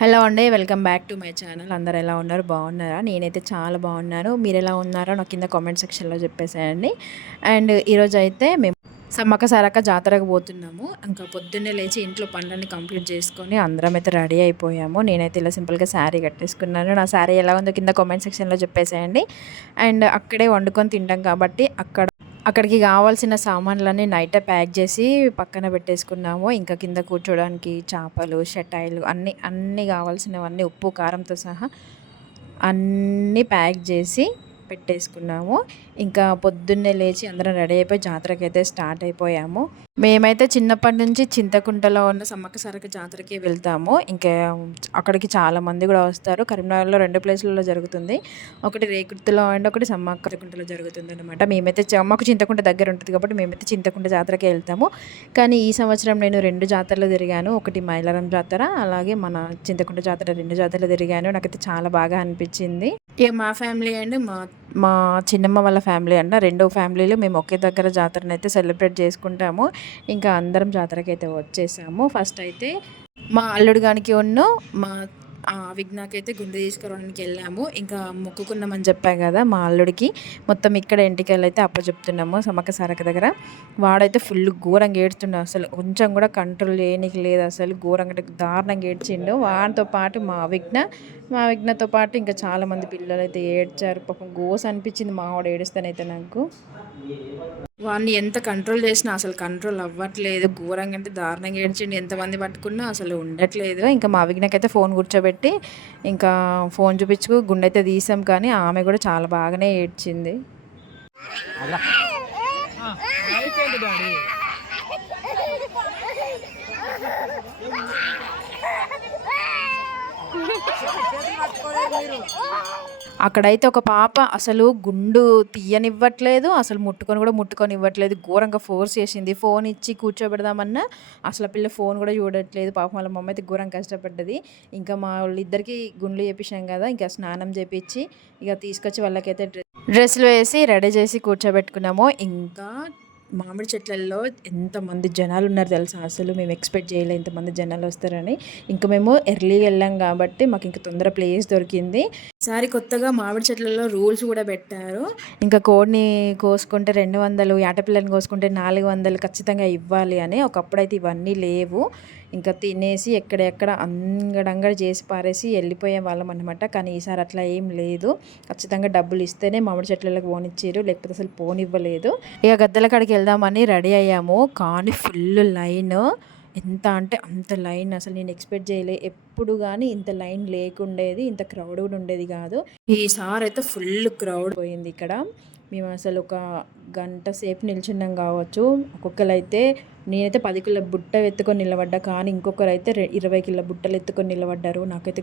Hello అండి. Welcome back to my channel. అందరూ ఎలా ఉన్నారు? బాగున్నారా? నేనైతే చాలా బాగున్నాను. మీరు ఎలా ఉన్నారో నాకు కింద కామెంట్ సెక్షన్‌లో చెప్పేసేయండి. అండ్ ఈరోజైతే మేము సమ్మక్క సారక్క జాతరకు పోతున్నాము. ఇంకా పొద్దున్నే లేచి ఇంట్లో పనులన్నీ కంప్లీట్ చేసుకొని అందరం అయితే రెడీ అయిపోయాము. నేనైతే ఇలా సింపుల్‌గా శారీ కట్టేసుకున్నాను. నా శారీ ఎలా ఉందో కింద కామెంట్ సెక్షన్‌లో చెప్పేసేయండి. అండ్ అక్కడే వండుకొని తింటాం కాబట్టి అక్కడికి కావాల్సిన సామాన్లన్నీ నైటే ప్యాక్ చేసి పక్కన పెట్టేసుకున్నాము. ఇంకా కింద కూర్చోడానికి చాపలు, షటాయిలు అన్నీ కావాల్సినవన్నీ ఉప్పు, కారంతో సహా అన్నీ ప్యాక్ చేసి పెట్టేసుకున్నాము. ఇంకా పొద్దున్నే లేచి అందరం రెడీ అయిపోయి జాతరకైతే స్టార్ట్ అయిపోయాము. మేమైతే చిన్నప్పటి నుంచి చింతకుంటలో ఉన్న సమ్మక్క సారక్క జాతరకి వెళ్తాము. ఇంకా అక్కడికి చాలామంది కూడా వస్తారు. కరీంనగర్‌లో 2 ప్లేసులలో జరుగుతుంది. ఒకటి రేకుర్తిలో అండ్ ఒకటి సమ్మక్క కుంటలో జరుగుతుందనమాట. మేమైతే మాకు చింతకుంట దగ్గర ఉంటుంది కాబట్టి మేమైతే చింతకుంట జాతరకే వెళ్తాము. కానీ ఈ సంవత్సరం నేను 2 జాతరలు తిరిగాను. ఒకటి మైలారం జాతర, అలాగే మన చింతకుంట జాతర 2 జాతరలు తిరిగాను. నాకైతే చాలా బాగా అనిపించింది. ఇక మా ఫ్యామిలీ అండ్ మా చిన్నమ్మ వాళ్ళ ఫ్యామిలీ అంట 2 ఫ్యామిలీలు మేము ఒకే దగ్గర జాతరనైతే సెలబ్రేట్ చేసుకుంటాము. ఇంకా అందరం జాతరకైతే వచ్చేసాము. ఫస్ట్ అయితే మా అల్లుడు గానికి మా విఘ్నాకైతే గుండె తీసుకురావడానికి వెళ్ళాము. ఇంకా మొక్కుకున్నామని చెప్పా కదా మా అల్లుడికి. మొత్తం ఇక్కడ ఎంటికలైతే అప్పచెప్తున్నాము సమ్మక్క సారక్క దగ్గర. వాడైతే ఫుల్ ఘోరంగా ఏడుస్తుండు. అసలు కొంచెం కూడా కంట్రోల్ చేయనీకి లేదు. అసలు ఘోరంగా అంటే దారుణంగా ఏడ్చిండు. వాడితో పాటు మా విఘ్నతో పాటు ఇంకా చాలామంది పిల్లలైతే ఏడ్చారు. పాపం గోస అనిపించింది మావాడు ఏడుస్తానైతే నాకు. వాడిని ఎంత కంట్రోల్ చేసినా అసలు కంట్రోల్ అవ్వట్లేదు. ఘోరంగా అంటే దారుణంగా ఏడ్చిండు. ఎంతమంది పట్టుకున్నా అసలు ఉండట్లేదు. ఇంకా మా విఘ్నకైతే ఫోన్ కూర్చోబెట్టి ఇంకా ఫోన్ చూపించుకు గుండె అయితే తీసాం. కానీ ఆమె కూడా చాలా బాగానే ఏడ్చింది. అక్కడైతే ఒక పాప అసలు గుండు తీయనివ్వట్లేదు. అసలు ముట్టుకొనివ్వట్లేదు. ఘోరంగా ఫోర్స్ చేసింది. ఫోన్ ఇచ్చి కూర్చోబెడదామన్నా అసలు ఆ పిల్ల ఫోన్ కూడా చూడట్లేదు. పాపం వాళ్ళ మమ్మ అయితే ఘోరంగా కష్టపడ్డది. ఇంకా మా వాళ్ళిద్దరికీ గుండ్లు చేపించాం కదా, ఇంకా స్నానం చేపించి ఇక తీసుకొచ్చి వాళ్ళకైతే డ్రెస్సులు వేసి రెడీ చేసి కూర్చోబెట్టుకున్నాము. ఇంకా మామిడి చెట్లల్లో ఎంతమంది జనాలు ఉన్నారు తెలుసా! అసలు మేము ఎక్స్పెక్ట్ చేయలే ఇంతమంది జనాలు వస్తారని. ఇంకా మేము ఎర్లీగా వెళ్ళాం కాబట్టి మాకు ఇంకా తొందర ప్లేస్ దొరికింది. ఈసారి కొత్తగా మామిడి చెట్లలో రూల్స్ కూడా పెట్టారు. ఇంకా కోడిని కోసుకుంటే 200, యాటపిల్లని కోసుకుంటే 400 ఖచ్చితంగా ఇవ్వాలి అని. ఒకప్పుడైతే ఇవన్నీ లేవు. ఇంకా తినేసి ఎక్కడెక్కడ అంగడంగడి చేసి పారేసి వెళ్ళిపోయే వాళ్ళం అనమాట. కానీ ఈసారి అట్లా ఏం లేదు. ఖచ్చితంగా డబ్బులు ఇస్తేనే మామిడి చెట్లలోకి పోనిచ్చారు, లేకపోతే అసలు పోనివ్వలేదు. ఇక గద్దెల కాడికి వెళ్దామని రెడీ అయ్యాము. కానీ ఫుల్ లైన్, ఎంత అంటే అంత లైన్. అసలు నేను ఎక్స్పెక్ట్ చేయలే. ఎప్పుడు కానీ ఇంత లైన్ లేకుండేది, ఇంత క్రౌడ్ కూడా ఉండేది కాదు. ఈసారి అయితే ఫుల్ క్రౌడ్ పోయింది ఇక్కడ. మేము అసలు ఒక గంట సేపు నిల్చున్నాం కావచ్చు. ఒక్కొక్కరైతే నేనైతే 10 కిలోల బుట్ట ఎత్తుకొని నిలబడ్డా, కానీ ఇంకొకరు అయితే 20 కిలోల బుట్టలు ఎత్తుకొని నిలబడ్డారు. నాకైతే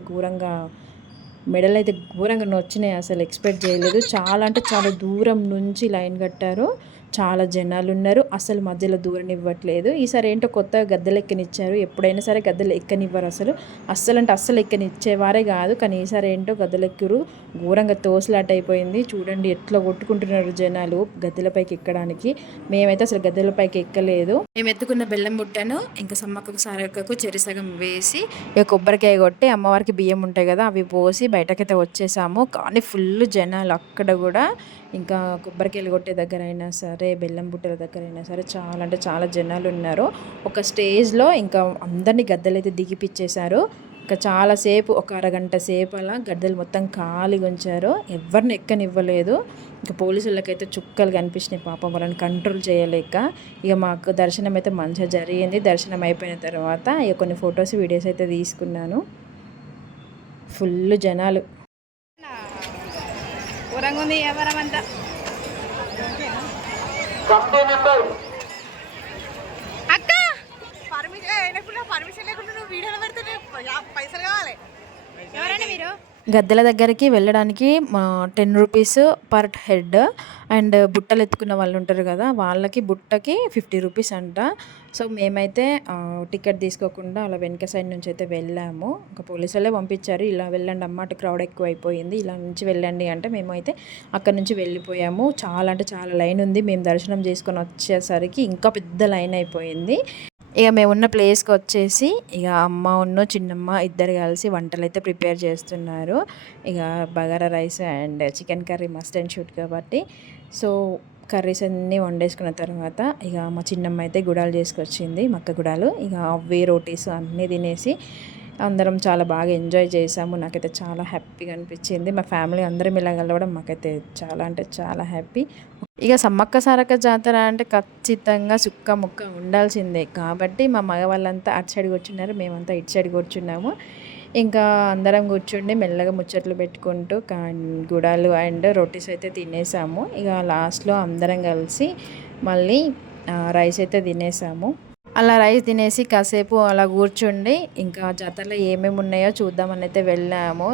మెడలు అయితే ఘోరంగా నొచ్చినాయి. అసలు ఎక్స్పెక్ట్ చేయలేదు. చాలా అంటే చాలా దూరం నుంచి లైన్ కట్టారు. చాలా జనాలు ఉన్నారు. అసలు మధ్యలో దూరనివ్వట్లేదు. ఈసారి ఏంటో కొత్తగా గద్దెలు ఎక్కనిచ్చారు. ఎప్పుడైనా సరే గద్దెలు ఎక్కనివ్వరు అసలు. అస్సలు ఎక్కనిచ్చేవారే కాదు. కానీ ఈసారి ఏంటో గద్దెలు ఎక్కరు. ఘోరంగా తోసులాట అయిపోయింది. చూడండి ఎట్లా కొట్టుకుంటున్నారు జనాలు గద్దెలపైకి ఎక్కడానికి. మేమైతే అసలు గద్దెలపైకి ఎక్కలేదు. మేము ఎత్తుకున్న బెల్లం బుట్టను ఇంకా సమ్మక్కకు సారక్కకు చెరిసగం వేసి ఇక కొబ్బరికాయ కొట్టి అమ్మవారికి బియ్యం ఉంటాయి కదా, అవి పోసి బయటకైతే వచ్చేసాము. కానీ ఫుల్ జనాలు అక్కడ కూడా. ఇంకా కొబ్బరికాయలు కొట్టే దగ్గర అయినా సరే, బెల్లం బుట్టల దగ్గర అయినా సరే చాలా అంటే చాలా జనాలు ఉన్నారు. ఒక స్టేజ్లో ఇంకా అందరినీ గద్దెలు అయితే దిగిపిచ్చేశారు. ఇంకా చాలాసేపు ఒక అరగంట సేపు అలా గద్దెలు మొత్తం ఖాళీగా ఉంచారు. ఎవరిని ఎక్కనివ్వలేదు. ఇంకా పోలీసులకైతే చుక్కలు కనిపించినాయి పాపం, వాళ్ళని కంట్రోల్ చేయలేక. ఇక మాకు దర్శనం అయితే మంచిగా జరిగింది. దర్శనం అయిపోయిన తర్వాత ఇక కొన్ని ఫొటోస్ వీడియోస్ అయితే తీసుకున్నాను. ఫుల్ జనాలు. అక్క పర్మిషన్ లేకుండా నువ్వు వీడియోలో పెడితే పైసలు కావాలి. ఎవరండి మీరు? గద్దెల దగ్గరికి వెళ్ళడానికి 10 రూపీస్ పర్ హెడ్. అండ్ బుట్టలు ఎత్తుకున్న వాళ్ళు ఉంటారు కదా, వాళ్ళకి బుట్టకి 50 రూపీస్ అంట. సో మేమైతే టికెట్ తీసుకోకుండా అలా వెనక సైడ్ నుంచి అయితే వెళ్ళాము. ఇంకా పోలీసు వాళ్ళే పంపించారు, ఇలా వెళ్ళండి అమ్మ, అటు క్రౌడ్ ఎక్కువ అయిపోయింది, ఇలా నుంచి వెళ్ళండి అంటే మేమైతే అక్కడ నుంచి వెళ్ళిపోయాము. చాలా అంటే చాలా లైన్ ఉంది. మేము దర్శనం చేసుకొని వచ్చేసరికి ఇంకా పెద్ద లైన్ అయిపోయింది. ఇక మేమున్న ప్లేస్కి వచ్చేసి ఇక అమ్మ చిన్నమ్మ ఇద్దరు కలిసి వంటలు అయితే ప్రిపేర్ చేస్తున్నారు. ఇక bagara rice and chicken curry must and should కాబట్టి సో కర్రీస్ అన్నీ వండేసుకున్న తర్వాత ఇక మా చిన్నమ్మ అయితే గుడాలు చేసుకొచ్చింది, మక్క గుడాలు. ఇక అవి రోటీస్ అన్నీ తినేసి అందరం చాలా బాగా ఎంజాయ్ చేసాము. నాకైతే చాలా హ్యాపీగా అనిపించింది. మా ఫ్యామిలీ అందరం ఇలా కలవడం మాకైతే చాలా అంటే చాలా హ్యాపీ. ఇక సమ్మక్క సారక్క జాతర అంటే ఖచ్చితంగా సుక్క ముక్క ఉండాల్సిందే కాబట్టి మా మగవాళ్ళంతా అటు సైడ్ కూర్చున్నారు, మేమంతా ఇటు సైడ్ కూర్చున్నాము. ఇంకా అందరం కూర్చుండి మెల్లగా ముచ్చట్లు పెట్టుకుంటూ గుడాలు అండ్ రొటీస్ అయితే తినేసాము. ఇక లాస్ట్లో అందరం కలిసి మళ్ళీ రైస్ అయితే తినేసాము. అలా రైస్ తినేసి కాసేపు అలా కూర్చుండి ఇంకా జాతరలో ఏమేమి ఉన్నాయో చూద్దామని అయితే వెళ్ళాము.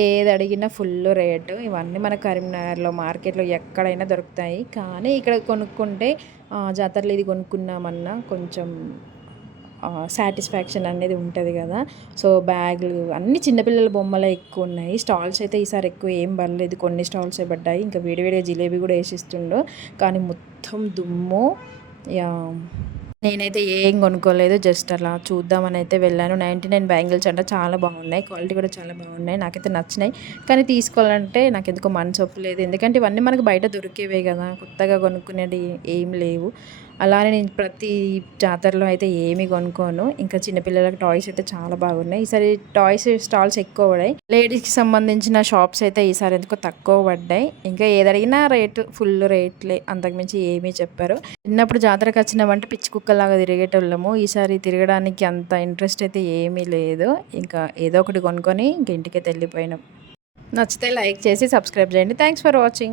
ఏది అడిగినా ఫుల్ రేటు. ఇవన్నీ మన కరీంనగర్లో మార్కెట్లో ఎక్కడైనా దొరుకుతాయి, కానీ ఇక్కడ కొనుక్కుంటే జాతరలో ఇది కొనుక్కున్నామన్నా కొంచెం సాటిస్ఫాక్షన్ అనేది ఉంటుంది కదా. సో బ్యాగులు అన్నీ చిన్నపిల్లల బొమ్మలే ఎక్కువ ఉన్నాయి. స్టాల్స్ అయితే ఈసారి ఎక్కువ ఏం పడలేదు, కొన్ని స్టాల్సే పడ్డాయి. ఇంకా వేడివేడిగా జిలేబీ కూడా వేసిస్తుండు, కానీ మొత్తం దుమ్ము. నేనైతే ఏం కొనుక్కోలేదు, జస్ట్ అలా చూద్దామని అయితే వెళ్ళాను. 99 బ్యాంగిల్స్ అంటే చాలా బాగున్నాయి, క్వాలిటీ కూడా చాలా బాగున్నాయి, నాకైతే నచ్చినాయి. కానీ తీసుకోవాలంటే నాకు ఎందుకో మనసు ఒప్పలేదు, ఎందుకంటే ఇవన్నీ మనకు బయట దొరికేవే కదా, కొత్తగా కొనుక్కునేది ఏం లేవు. అలానే నేను ప్రతి జాతరలో అయితే ఏమి కొనుక్కోను. ఇంకా చిన్నపిల్లలకి టాయ్స్ అయితే చాలా బాగున్నాయి. ఈసారి టాయ్స్ స్టాల్స్ ఎక్కువ పడ్డాయి. లేడీస్కి సంబంధించిన షాప్స్ అయితే ఈసారి ఎందుకో తక్కువ పడ్డాయి. ఇంకా ఏదడిగినా రేటు ఫుల్ రేట్లే, అంతకుమించి ఏమీ చెప్పారు. చిన్నప్పుడు జాతరకు వచ్చినామంటే పిచ్చి కుక్కలాగా తిరిగేటోళ్ళము. ఈసారి తిరగడానికి అంత ఇంట్రెస్ట్ అయితే ఏమీ లేదు. ఇంకా ఏదో ఒకటి కొనుక్కొని ఇంక ఇంటికైతే వెళ్ళిపోయినాం. నచ్చితే లైక్ చేసి సబ్స్క్రైబ్ చేయండి. Thanks for watching.